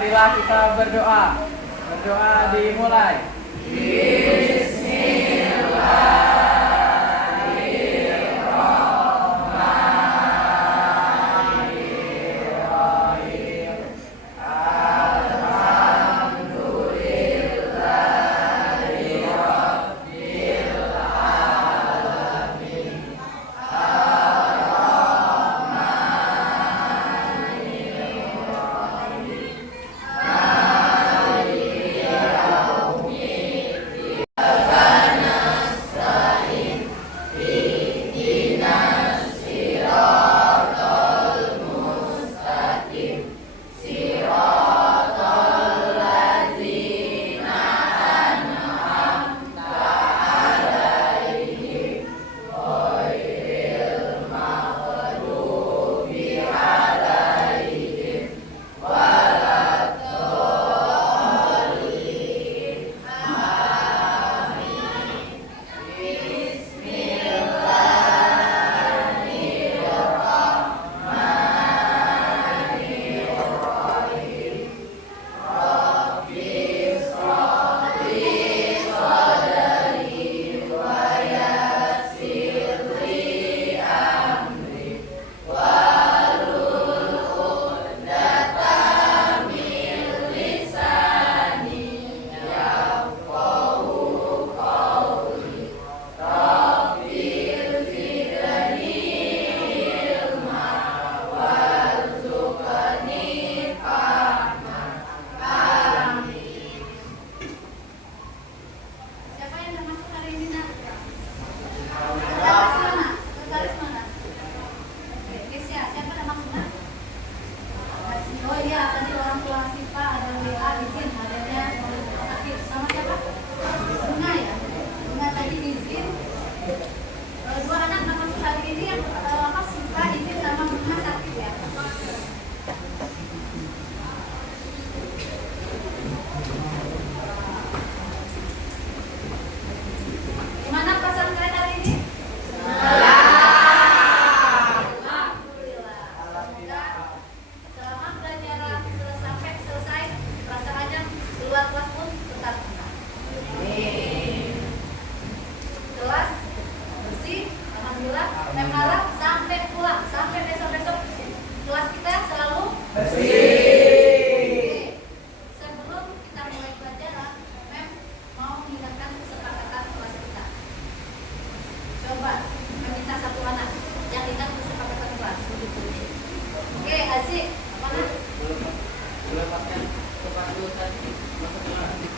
Marilah kita berdoa. Berdoa dimulai.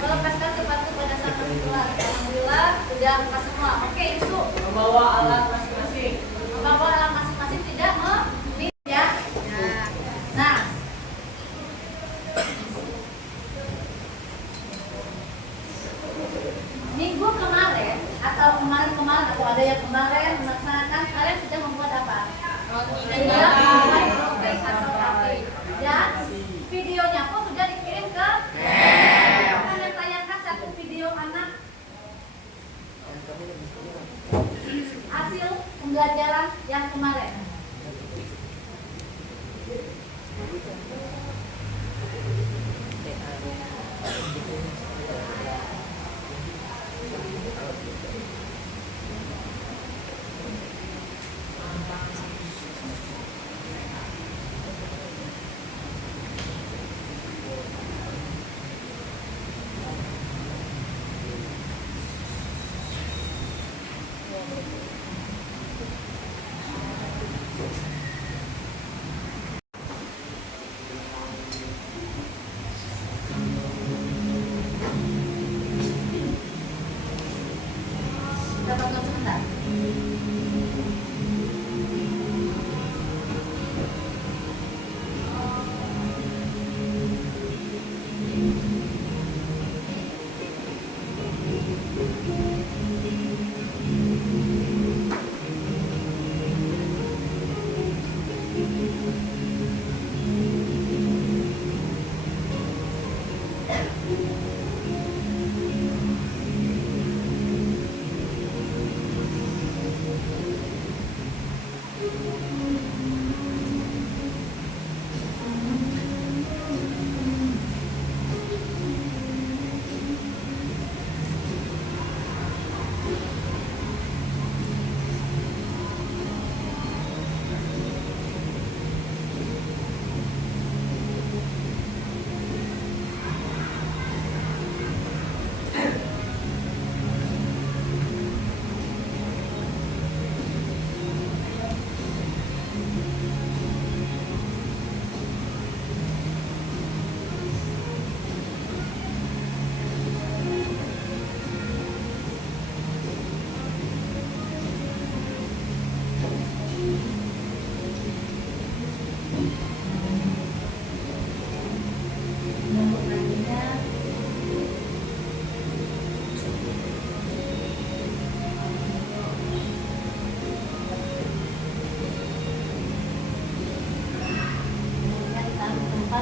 Melepaskan sepatu pada saat masuk kelas. Alhamdulillah sudah lepas semua. Oke, Isu. Membawa alat masing-masing. Membawa alat masing-masing tidak ya. Nah, minggu kemarin atau kemarin atau ada yang kemarin melaksanakan, kalian sudah membuat apa? Dan videonya pun sudah dikirim ke kalian tayangkan satu video anak hasil pembelajaran yang kemarin.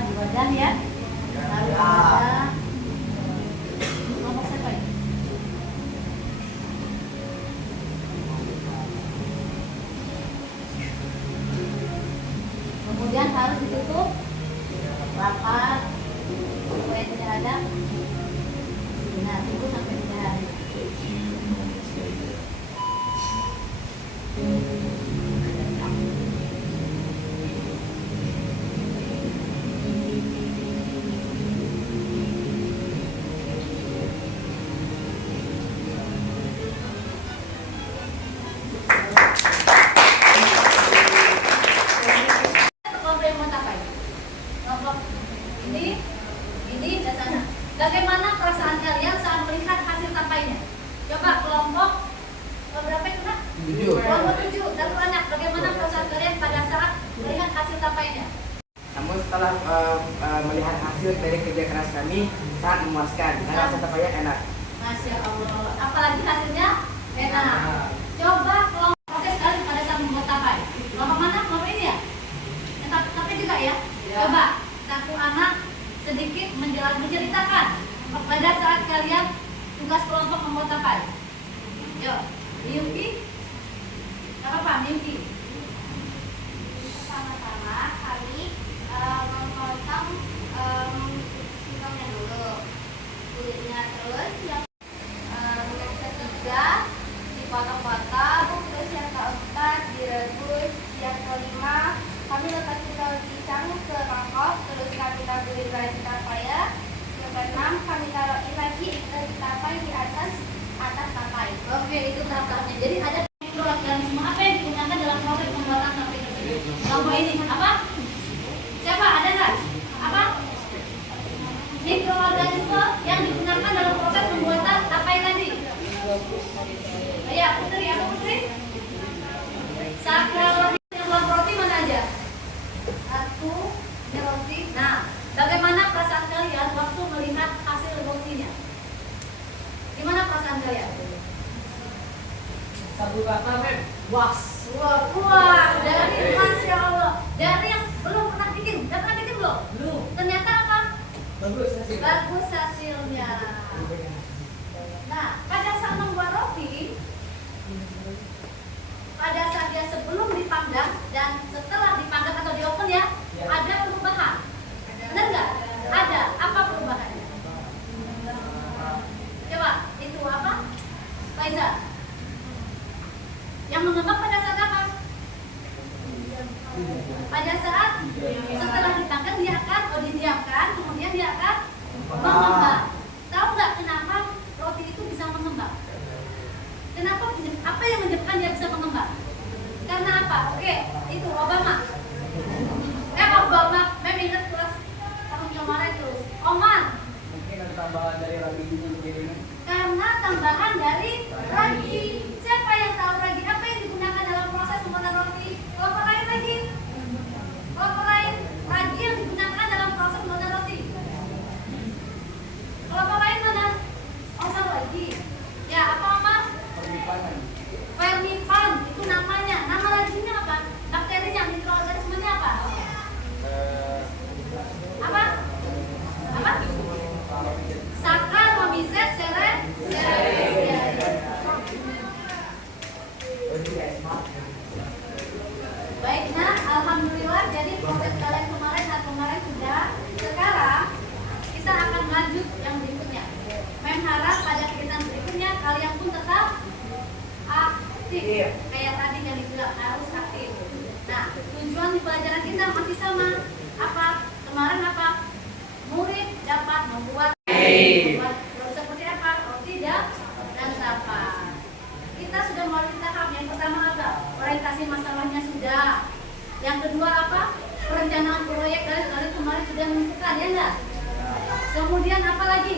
di wajan ya. Harus ada kelompok siapa ini? Kemudian harus ditutup rapat supaya tidak ada. Nah, tunggu sampai 3 hari. Kelompok yang mau capai. Kelompok ini dan sana. Bagaimana perasaan kalian saat melihat hasil capainya? Coba kelompok berapa itu nak? 7. Kelompok 7 dan anak. Bagaimana perasaan kalian pada saat melihat hasil capainya? Namun setelah melihat hasil dari kerja keras kami sangat memuaskan karena rasa capainya enak. Masya Allah. Apalagi hasilnya enak. Coba kelompok proses kalian pada saat membuat tapai. Kelompok mana? Kelompok ini ya? Tapi juga ya. Coba satu anak sedikit menceritakan pada saat kalian tugas kelompok membuat tapai. Yuk, Miyuki. Apa Pak Miyuki? Pertama-tama kami memotong singkongnya dulu, kulitnya, terus yang ketiga dipotong-potong, terus yang keempat direbus, yang kelima kami letakkan pisang ke mangkok, terus kami taburin lagi tapai, yang keenam kami taruhin lagi ikan tapai di atas tapai. Oke, itu tahap-tahapnya. Jadi ada mikroorganisme semua apa yang digunakan dalam proses pembuatan tapai tersebut? Kelompok ini apa? Siapa? Ada nggak? Apa? Mikroorganisme yang digunakan dalam proses pembuatan tapai tadi. Ya, Putri, apa Putri? Sakralodi yang buat roti mana aja? Satu, ini roti. Nah, bagaimana perasaan kalian waktu melihat hasil rotinya? Gimana perasaan kalian? Satu kata, Mem. Was. Wah, dari Masya Allah. Dari yang belum pernah bikin, udah pernah bikin belum? Belum. Ternyata apa? Bagus hasil. Bagus hasilnya. Nah, pada saat membuat roti, pada saat dia sebelum dipanggang dan setelah dipanggang atau di oven ya, ada perubahan. Benar nggak? Ada. Apa perubahannya? Coba, itu apa? Faiza. Yang mengembang pada saat apa? Pada saat setelah dipanggang dia akan didiamkan, kemudian dia akan mengembang. Tahu nggak kenapa roti itu bisa mengembang? Kenapa? Apa yang menyebabkan dia bisa mengembang? Karena apa? Oke, itu Obama. Obama, memang ingat kelas tahun kemarin tuh. Oman. Mungkin ada tambahan dari ragi ini menjadi ini. Karena tambahan dari ragi. Siapa yang tahu ragi? Apa yang digunakan dalam proses pembuatan roti? Kelompok lain lagi. Kelompok lain. Ragi yang digunakan dalam proses pembuatan roti. Kelompok lain mana? Oh, satu lagi. Ya, apa? Perlipanan. Vermipan, itu namanya. Nama lainnya apa? Bakterinya, mikroorganismenya apa? Apa? Apa? Saccharomyces cerevisiae. Baik, nah, alhamdulillah. Jadi proses kalian kemarin sudah. Sekarang kita akan lanjut yang berikutnya. Mem harap pada kegiatan berikutnya kalian pun tetap aktif. Kayak tadi yang dibilang harus aktif. Nah, tujuan di pelajaran kita masih sama. Apa? Kemarin apa? Murid dapat membuat seperti apa? Roti dan tapai. Kita sudah melalui tahap yang pertama apa? Orientasi masalahnya sudah. Yang kedua apa? Perencanaan proyek kalian kemarin sudah menentukan ya enggak? Kemudian apa lagi?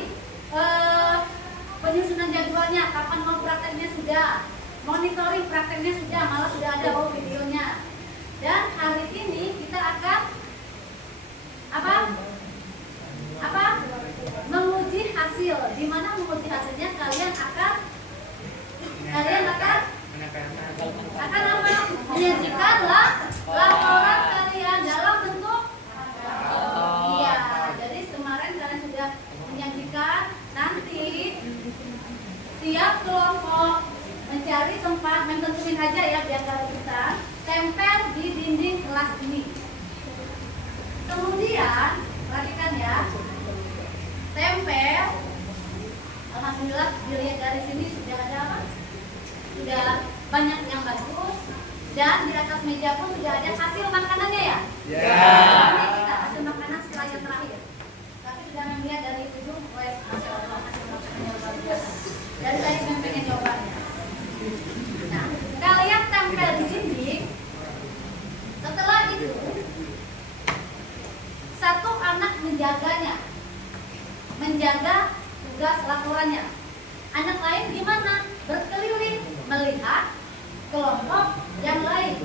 Penyusunan jadwalnya, kapan mau prakteknya sudah. Monitoring prakteknya sudah, malah sudah ada videonya. Dan hari ini kita akan apa? Menguji hasil. Di mana menguji hasilnya kalian akan apa? Menyajikan laporan kalian dalam bentuk alhamdulillah dilihat dari sini sudah ada apa? Sudah banyak yang bagus dan di atas meja pun sudah ada hasil makanannya ya. Ini kita hasil makanan setelah yang terakhir. Tapi sudah melihat dari ujung, wes masya Allah hasil makanannya luar biasa. Dan tadi saya pengen cobanya. Nah, kalian tempel di dinding. Setelah itu, satu anak menjaganya, menjaga tugas laporannya. Anak lain gimana? Berkeliling melihat kelompok yang lain.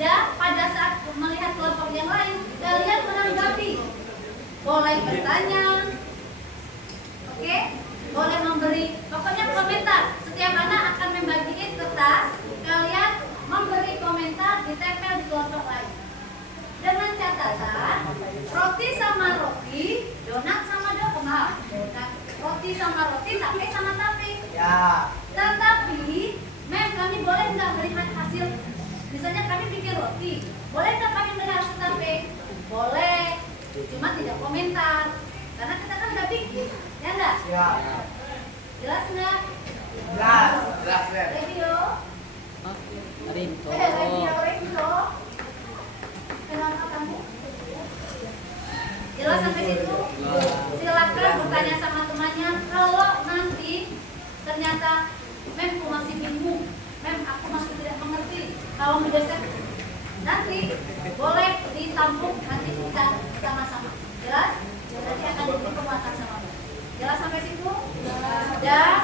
Dan pada saat melihat kelompok yang lain, kalian menanggapi. Boleh bertanya, oke? Boleh memberi, pokoknya komentar. Setiap anak akan membagiin kertas, kalian memberi komentar, ditempel di kelompok lain. Dengan catatan, roti sama roti, donat sama donat. Roti sama roti, tape sama tape. Ya. Tetapi, mem kami boleh nggak melihat hasil? Misalnya kami bikin roti, boleh nggak kami melihat hasil tape? Boleh, cuma tidak komentar. Karena kita kan udah bikin, ya nggak? Ya. Jelas nggak? Jelas. Review. Rinto. Review. Kenapa kamu? Jelas sampai situ? Silakan bertanya sama temannya. Kalau nanti ternyata memku masih bingung, aku masih tidak mengerti. Kalau mendesak, nanti boleh ditampung, nanti kita sama-sama. Jelas? Nanti akan diberi penguatan sama Mem. Jelas sampai situ? Dan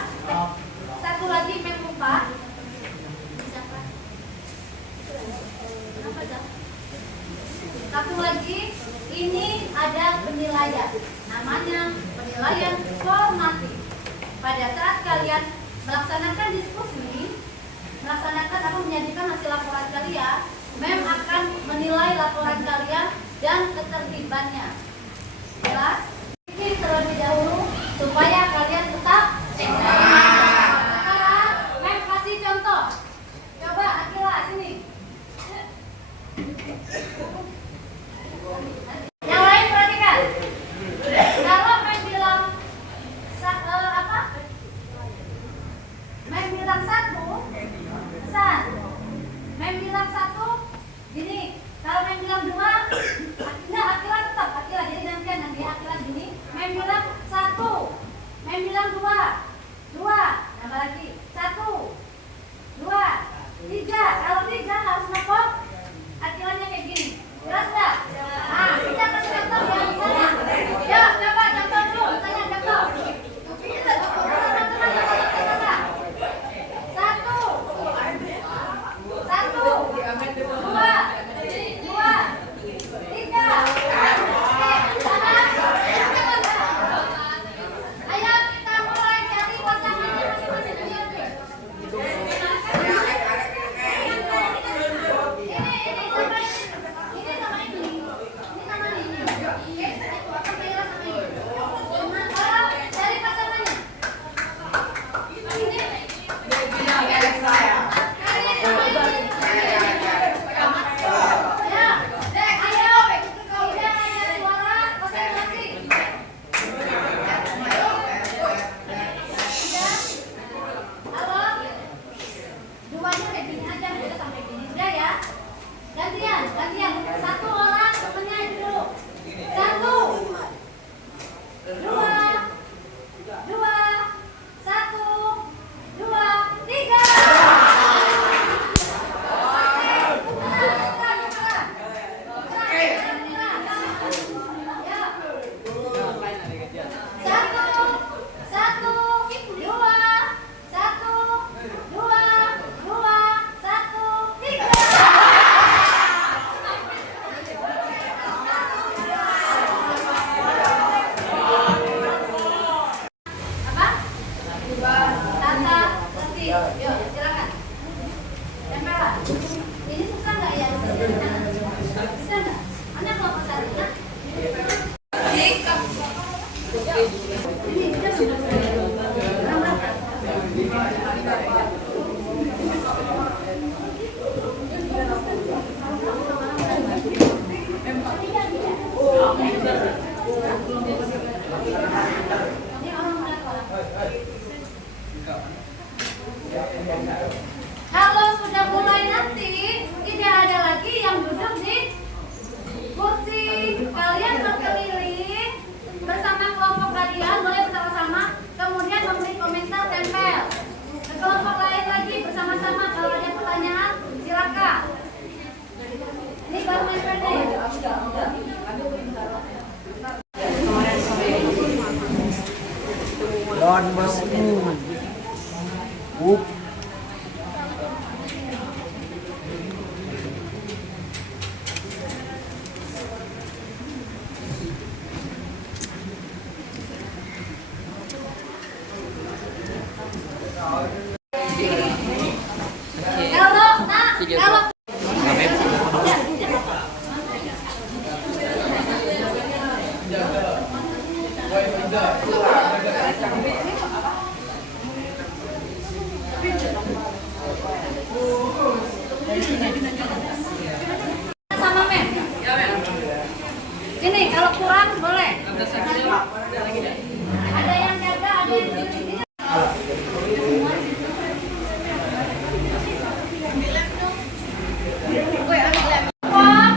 satu lagi Mem lupa. Bisa Pak? Kenapa Zah? Satu lagi, ini ada penilaian. Namanya penilaian formatif. Pada saat kalian melaksanakan diskusi, melaksanakan atau menyajikan hasil laporan kalian, Mem akan menilai laporan kalian dan ketertibannya. Jelas? Ini terlebih dahulu supaya kalian tetap semangat. Sekarang Mem kasih contoh. Coba Akila sini. Yang lain perhatikan. Kalau Mem bilang apa? Mem bilang satu, Mem bilang satu, gini. Kalau Mem bilang dua, enggak, Akila tetap Akila. Jadi nanti Akila dua. baru main pede. Don bosku. Kalau sama men. Ini kalau kurang boleh. Ada yang jaga, ada yang cuci.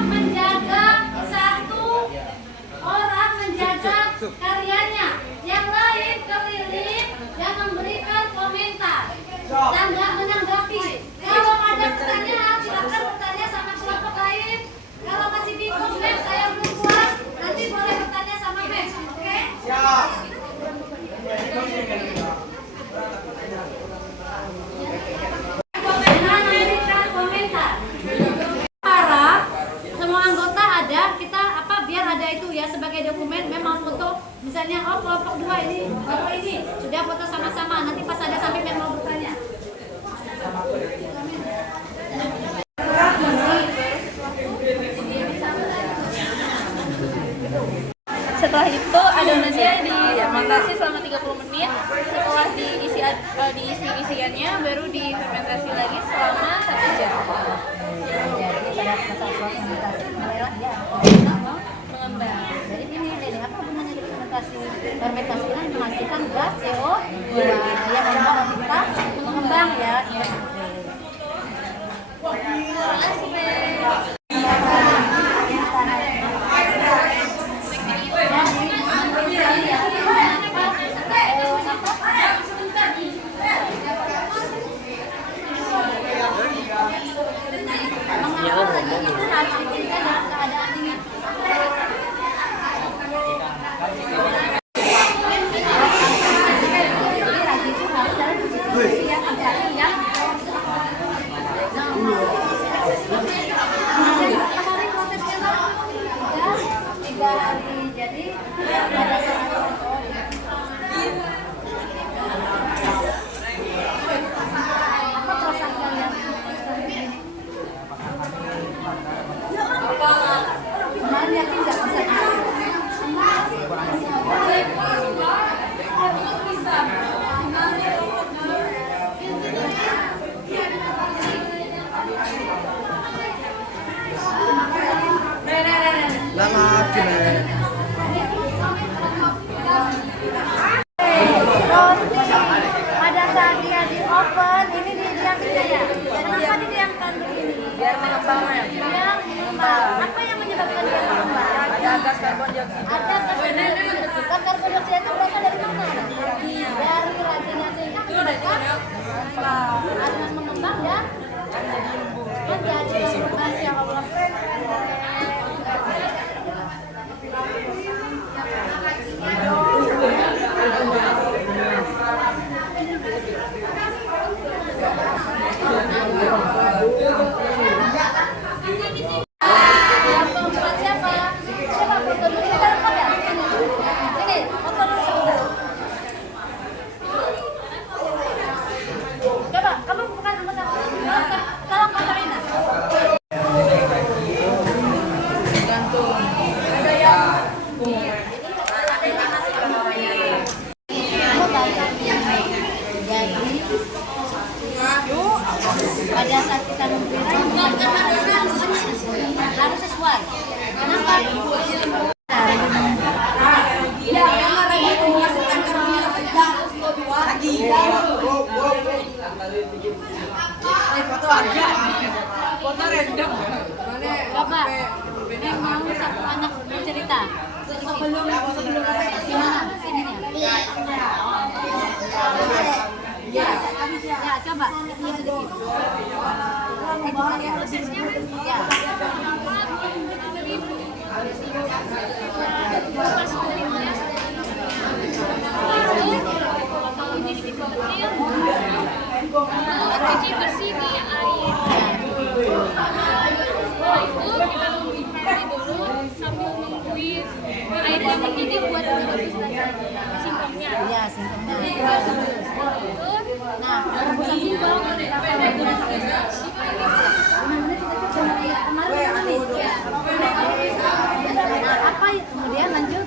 Menjaga satu orang menjaga karyanya, yang lain keliling dan memberikan komentar dan nggak menanggapi. Kalau ada pertanyaan silakan bertanya sama kelompok lain. Kalau masih bingung, Mem, saya belum puas, nanti boleh bertanya sama Mem, oke? Memberikan komentar. Harap semua anggota ada, kita apa biar ada itu ya sebagai dokumen. Memang foto misalnya kelompok 2 ini, kelompok ini sudah foto sama-sama. Nanti pas ada sampai Mem mau bertanya. Setelah itu adonannya difermentasi selama 30 menit. Setelah diisi isiannya baru difermentasi lagi selama 1 jam. Jadi pada saat fermentasi mulailah dia Mengembang. Jadi ini apa gunanya di fermentasi? Fermentasi kan menghasilkan gas CO2 yang membawa aktivitas mengembang ya. Dalam keadaan ini. Jadi pada saat apa perasaan kalian? Kalian yakin nggak bisa? Pada saat dia di open ini didiamin ya. Kenapa didiamkan begini? Biar mengembang. Biar mengembang. Apa yang menyebabkan dia mengembang? Ada gas karbon dioksida. Ada karbon dioksida itu berasal dari mana? Dari rajinnya sehingga menyebabkan adonan mengembang dan menjadi fermentasi yang Allah. Pada saat kita harus sesuai. Kenapa? Foto random. Coba, yang mau satu anak bercerita sebelum gimana sininya? Ya, coba sedikit. prosesnya kan ya pas kulitnya kalau jadi kecil cuci bersih di air. Setelah itu kita nungguin dulu sambil nungguin airnya mendidih buat merebus singkongnya. Iya, singkongnya. Nah, rebusan singkong nah, apa kemudian lanjut?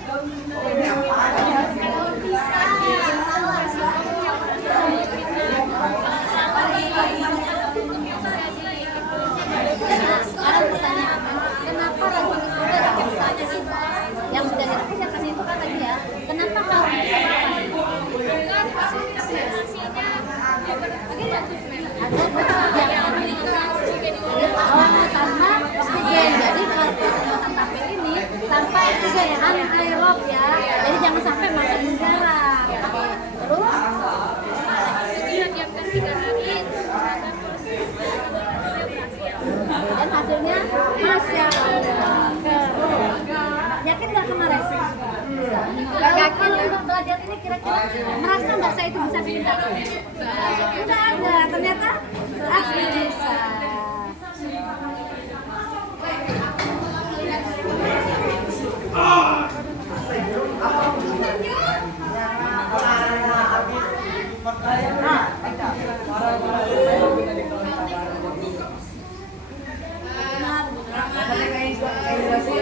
Sekarang pertanyaannya, kenapa racun itu ada rasanya sih? Yang sudah direbus yang kasih itu kan tadi ya. Kenapa harus karena oksigen. Jadi tapir ini tanpa oksigen ya, anaerob ya. Jadi jangan sampai masuk udara. Terus diamkan 3 hari dan hasilnya masya Allah. Yakin nggak kemarin? Yakin untuk belajar ini kira-kira merasa nggak saya itu bisa pintar? Udah ada, ternyata asli bisa.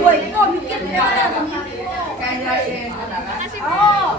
Woi, kok bikin oh.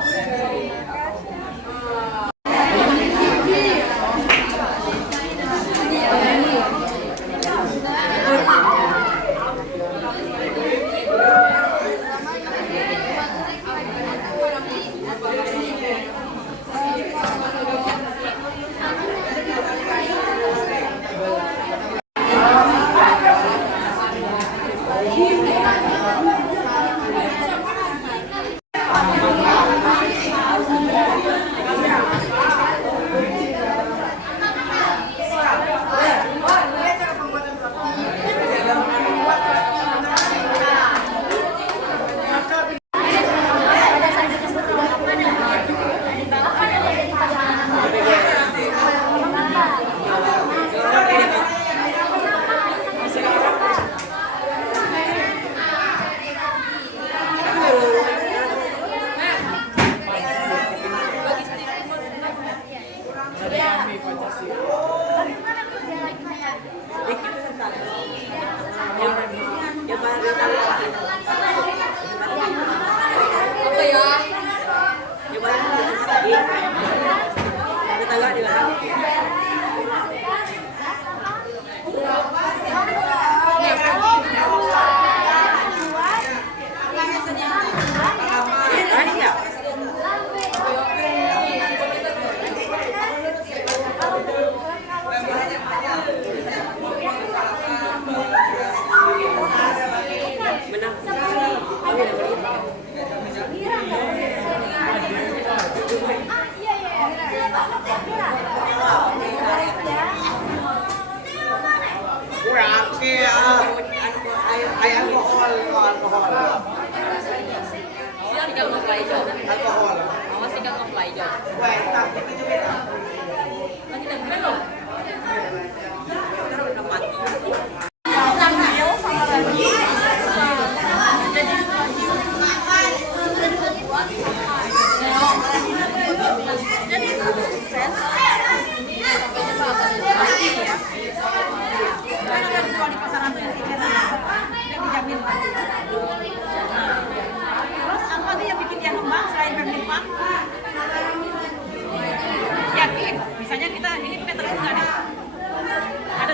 Terus apa nih yang bikin dia ngembang selain Pemlimpang? Yakin, misalnya kita ini kita terbuka nih. Ada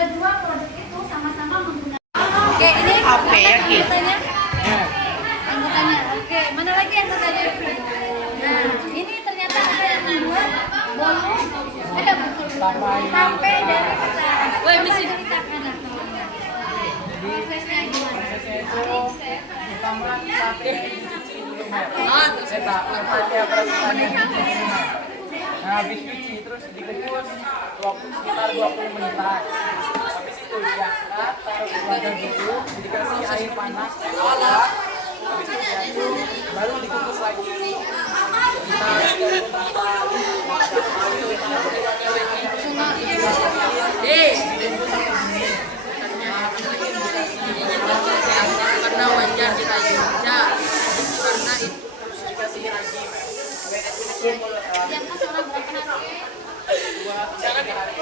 kedua produk itu sama-sama menggunakan. Oke, ini anggotanya. Ya. Anggotanya. Oke, mana lagi anggotanya? Nah, ini ternyata ada yang membuat bolu. Ada tape dari ketan. Woi, misi. Ceritakan lah teman-teman. Prosesnya gimana? Pertama tape dicuci dulu, Mbak. terus Tempatnya proses Nah, habis cuci terus dikukus waktu sekitar 20 menitan. Habis itu diangkat, taruh di wadah dulu, dikasih air panas, habis itu diaduk, baru dikukus lagi. Sekitar 30 karena wajar kita juga karena itu dikasih lagi. Yang selama berapa hari? 2 sampai 3 hari.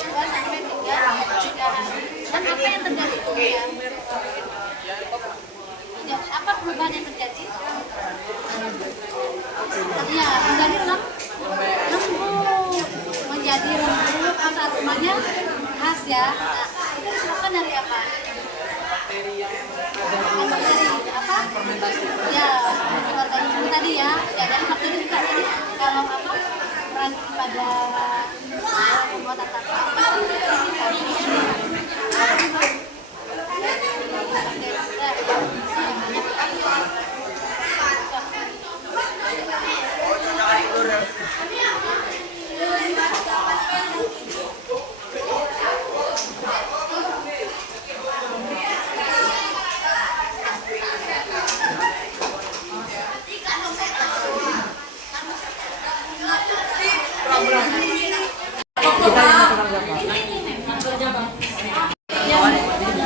Dan apa yang terjadi kemudian? Apa perubahan yang terjadi? Ya, menjadi lembut, menjadi lembut. Rasa aromanya khas ya. Nah, itu disebabkan dari apa? Bakteri apa? Fermentasi. Ya, organisme tadi ya. Ya, dan bakteri juga tadi kalau apa? Peran pada pembuatan tape.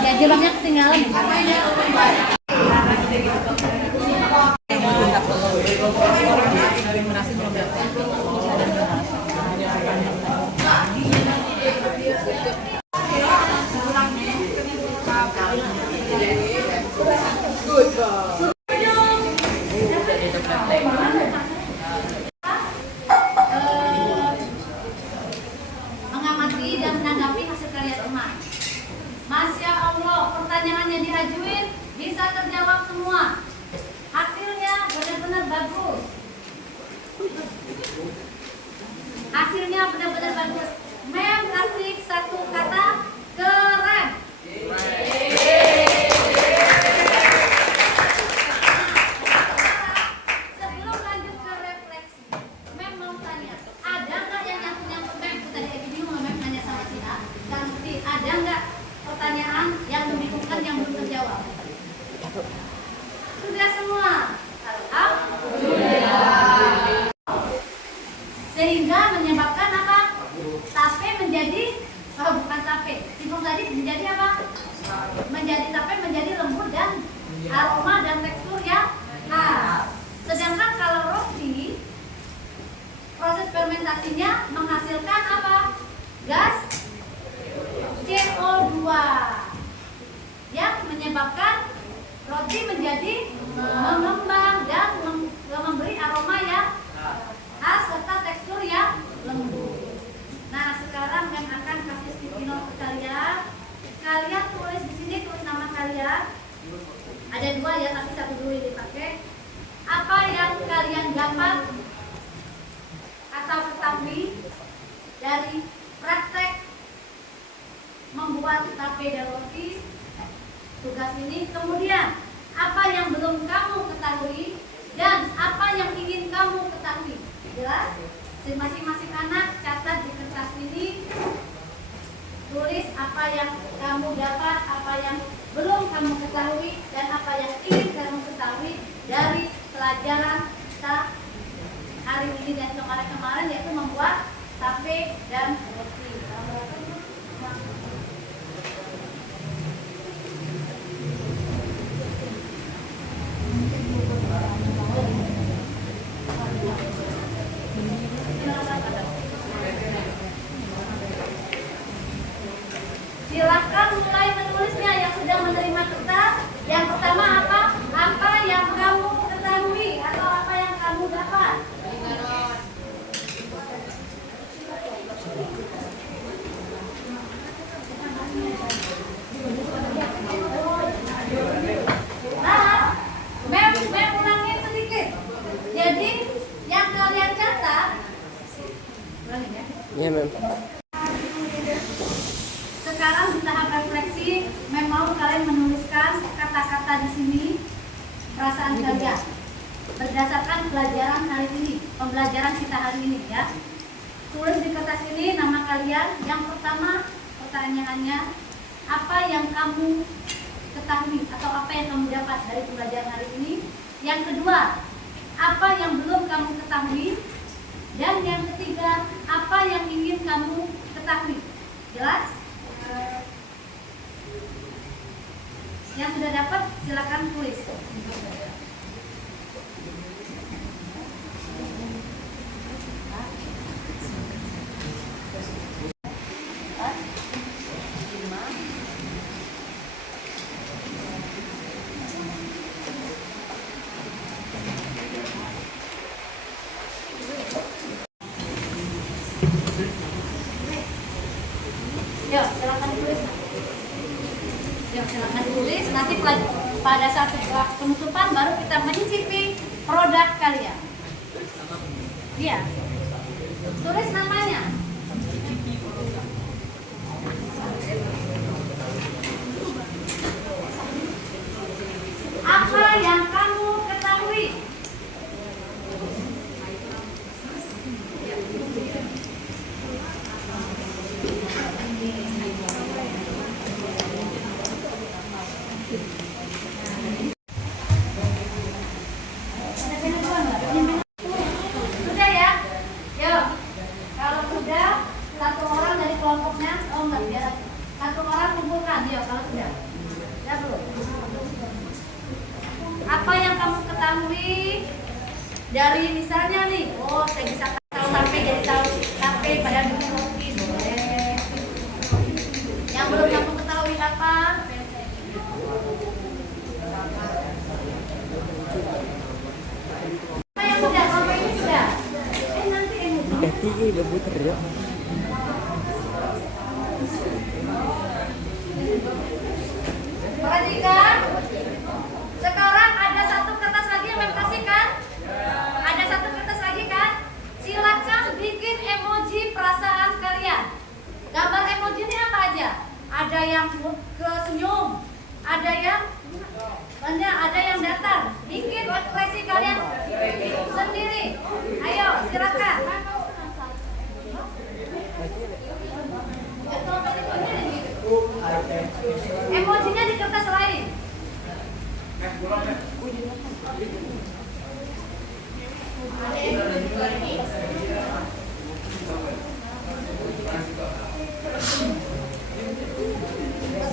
Ya, jelamnya ketinggalan. Mengamati dan menanggapi hasil karya teman. Masya Allah, pertanyaan yang diajuin bisa terjawab semua. Hasilnya benar-benar bagus. Hasilnya benar-benar bagus. Mem kasih satu kata, keren. Sebelum lanjut ke refleksi, Mem mau tanya, ada nggak yang nyangkut-nyangkut Mem? Tadi Evi bingung, Mem nanya sama si A. Ganti, ada nggak pertanyaan yang membingungkan yang belum terjawab? Sudah semua. Alhamdulillah. Sehingga menyebabkan apa? Tape menjadi bukan tape. Singkong tadi menjadi apa? Menjadi tape menjadi lembut dan aroma dan tekstur yang khas. Sedangkan kalau roti proses fermentasinya menghasilkan apa? Gas CO2 yang menyebabkan roti menjadi mengembang dan memberi aroma yang khas serta tekstur yang lembut. Nah, sekarang Mem akan kasih sticky note ke kalian. Kalian tulis di sini, tulis nama kalian. Ada 2 ya, tapi 1 dulu yang dipakai. Apa yang kalian dapat atau ketahui dari praktek membuat tape dan roti tugas ini? Kemudian apa yang belum kamu ketahui dan apa yang ingin kamu ketahui? Jelas? Masing-masing anak catat di kertas ini, tulis apa yang kamu dapat, apa yang belum kamu ketahui, dan apa yang ingin kamu ketahui dari pelajaran kita hari ini dan kemarin-kemarin, yaitu membuat tape dan roti. Silahkan mulai menulisnya yang sudah menerima kertas. Yang pertama apa? Apa yang kamu ketahui atau apa yang kamu dapat? Nah, mem ulangin sedikit. Jadi yang kalian catat, ulangin ya. Iya, Mem. Sekarang di tahap refleksi, mem mau kalian menuliskan kata-kata di sini, perasaan kalian berdasarkan pelajaran hari ini, pembelajaran kita hari ini ya. Tulis di kertas ini nama kalian. Yang pertama pertanyaannya, apa yang kamu ketahui atau apa yang kamu dapat dari pembelajaran hari ini? Yang kedua, apa yang belum kamu ketahui? Dan yang ketiga, apa yang ingin kamu ketahui? Jelas? Yang sudah dapat silakan tulis. Yuk, silakan tulis. Yuk, silakan tulis. Nanti pada saat penutupan baru kita mencicipi produk kalian. Iya. Tulis namanya. Apa yang kamu ketahui? Sudah ya? Yuk. Kalau sudah, satu orang dari kelompoknya, enggak biar satu orang kumpulkan. Yuk, kalau sudah. Ya belum. Apa yang kamu ketahui dari misalnya nih? Oh, saya bisa tahu sampai jadi tahu sampai pada dunia kopi. Boleh. Yang belum kamu ketahui apa? Apa yang sudah? Sampai ini sudah. Nanti emoji. Tiga udah puter ya. Perhatikan. Sekarang ada satu kertas lagi yang Mem kasihkan. Ada satu kertas lagi kan? Silakan bikin emoji perasaan kalian. Gambar emoji ini apa aja? Ada yang ke senyum, ada yang datar. Bikin ekspresi kalian sendiri. Ayo, silakan. Emojinya di kertas lain.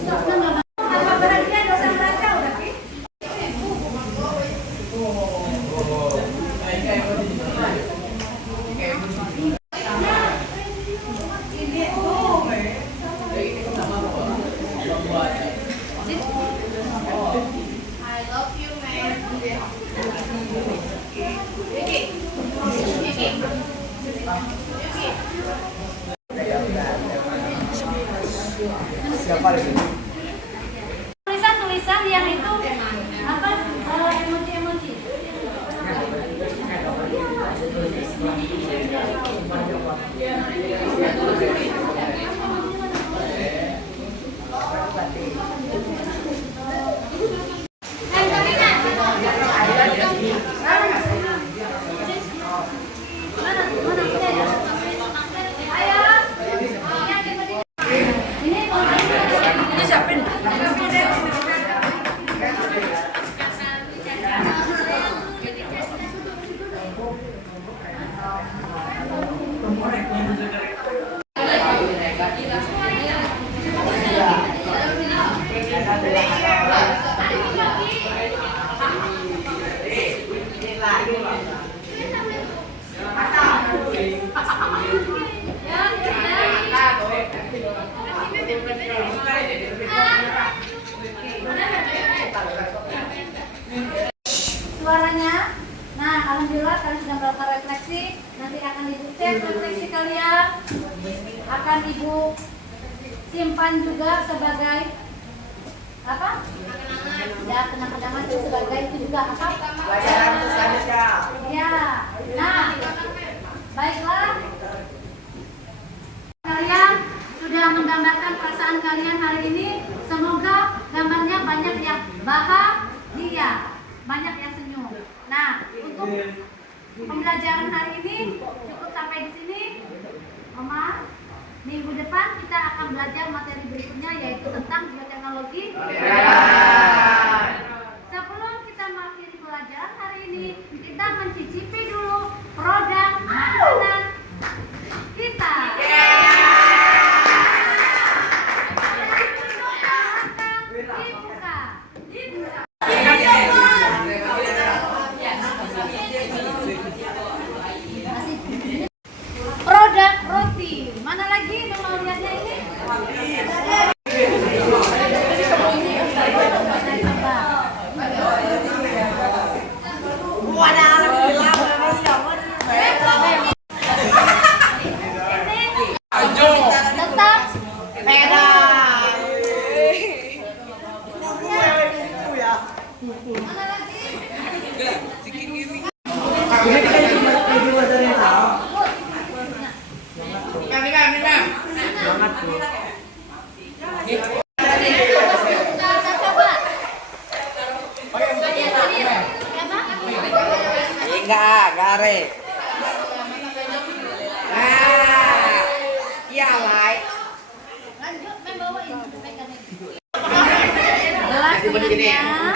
Apa berarti dosa baca udah Pi? I love you, man. Siapa lagi? Tulisan-tulisan yang itu apa emoji-emoji. Suaranya. Nah, alhamdulillah kalian sudah melakukan refleksi. Nanti akan ibu cek refleksi kalian. Akan ibu disimpan juga sebagai apa? Ya, kenang-kenangan itu sebagai itu juga apa? Pelajaran untuk selanjutnya. Ya. Nah, baiklah. Kalian sudah menggambarkan perasaan kalian hari ini. Semoga gambarnya banyak yang bahagia, banyak yang senyum. Nah, untuk pembelajaran hari ini cukup sampai di sini. Oma, minggu depan kita akan belajar materi berikutnya yaitu tentang bioteknologi. Sebelum kita mengakhiri pelajaran hari ini, kita mencicipi dulu produk makanan kita. Dibuka. Produk roti. Mana lagi yang mau lihatnya ini? Tetap mana lagi? Kita coba. Enggak, gare. Nah, iya lah. Lanjut, bawain. Gelas Begini. minumnya.